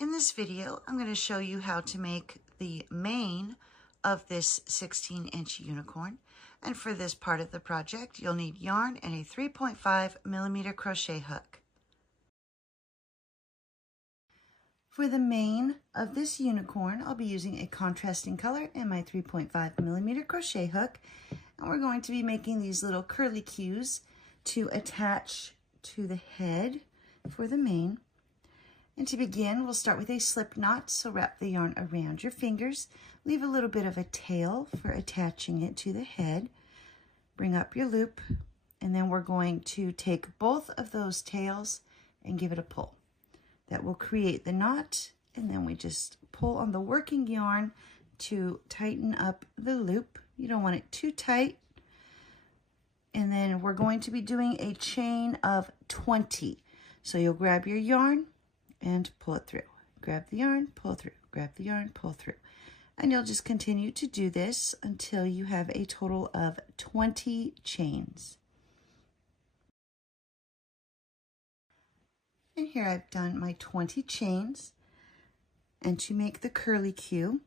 In this video, I'm going to show you how to make the mane of this 16-inch unicorn. And for this part of the project, you'll need yarn and a 3.5mm crochet hook. For the mane of this unicorn, I'll be using a contrasting color and my 3.5mm crochet hook. And we're going to be making these little curly cues to attach to the head for the mane. And to begin, we'll start with a slip knot. So wrap the yarn around your fingers. Leave a little bit of a tail for attaching it to the head. Bring up your loop, and then we're going to take both of those tails and give it a pull. That will create the knot, and then we just pull on the working yarn to tighten up the loop. You don't want it too tight. And then we're going to be doing a chain of 20. So you'll grab your yarn and pull it through. Grab the yarn, pull through. Grab the yarn, pull through. And you'll just continue to do this until you have a total of 20 chains. And here I've done my 20 chains. And to make the curly cue,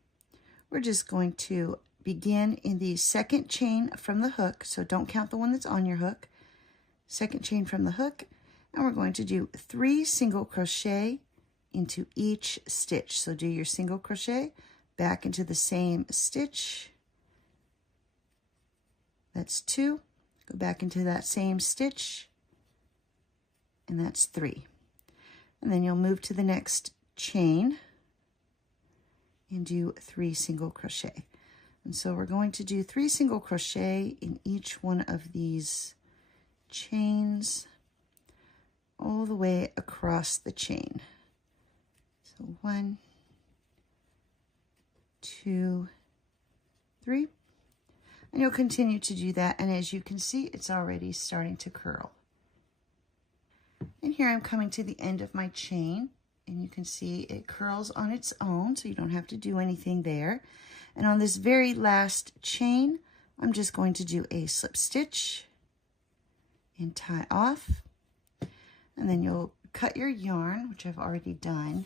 we're just going to begin in the second chain from the hook. So don't count the one that's on your hook. Second chain from the hook. And we're going to do 3 single crochet into each stitch. So do your single crochet, back into the same stitch. That's 2. Go back into that same stitch. And that's 3. And then you'll move to the next chain and do 3 single crochet. And so we're going to do 3 single crochet in each one of these chains, all the way across the chain. So 1, 2, 3. And you'll continue to do that. And as you can see, it's already starting to curl. And here I'm coming to the end of my chain. And you can see it curls on its own, so you don't have to do anything there. And on this very last chain, I'm just going to do a slip stitch and tie off. And then you'll cut your yarn, which I've already done,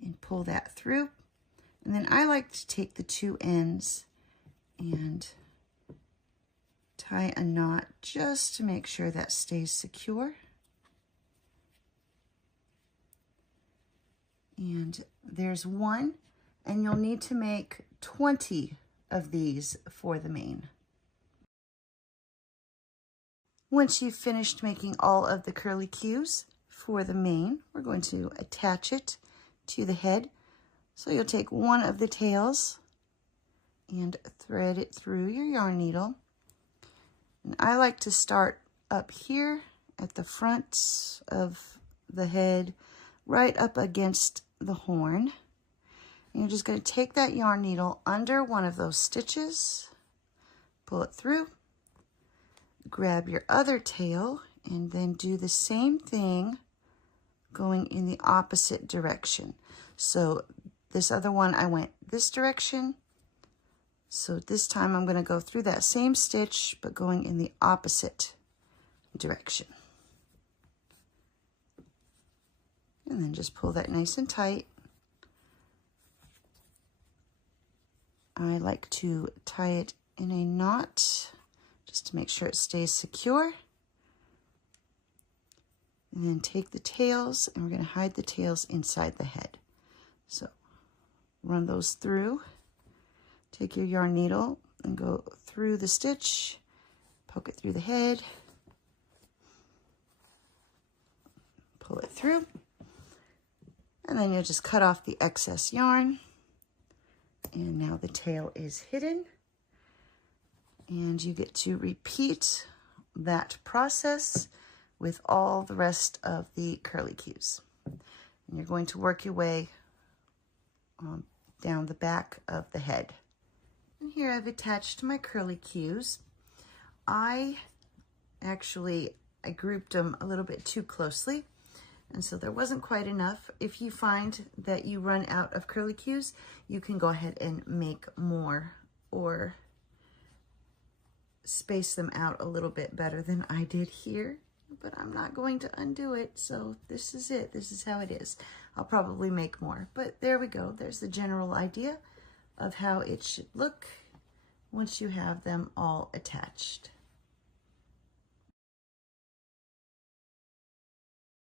and pull that through. And then I like to take the 2 ends and tie a knot just to make sure that stays secure. And there's 1, and you'll need to make 20 of these for the mane. Once you've finished making all of the curly cues for the mane, we're going to attach it to the head. So you'll take one of the tails and thread it through your yarn needle. And I like to start up here at the front of the head, right up against the horn. And you're just going to take that yarn needle under one of those stitches, pull it through, grab your other tail, and then do the same thing going in the opposite direction. So this other one, I went this direction. So this time I'm going to go through that same stitch, but going in the opposite direction. And then just pull that nice and tight. I like to tie it in a knot just to make sure it stays secure. And then take the tails, and we're going to hide the tails inside the head. So run those through. Take your yarn needle and go through the stitch, poke it through the head, pull it through, and then you'll just cut off the excess yarn. And now the tail is hidden. And you get to repeat that process with all the rest of the curly cues. And you're going to work your way down the back of the head. And here I've attached my curly cues. I grouped them a little bit too closely, and so there wasn't quite enough. If you find that you run out of curly cues, you can go ahead and make more or space them out a little bit better than I did here. but I'm not going to undo it, so this is it. This is how it is. I'll probably make more, but there we go. There's the general idea of how it should look once you have them all attached.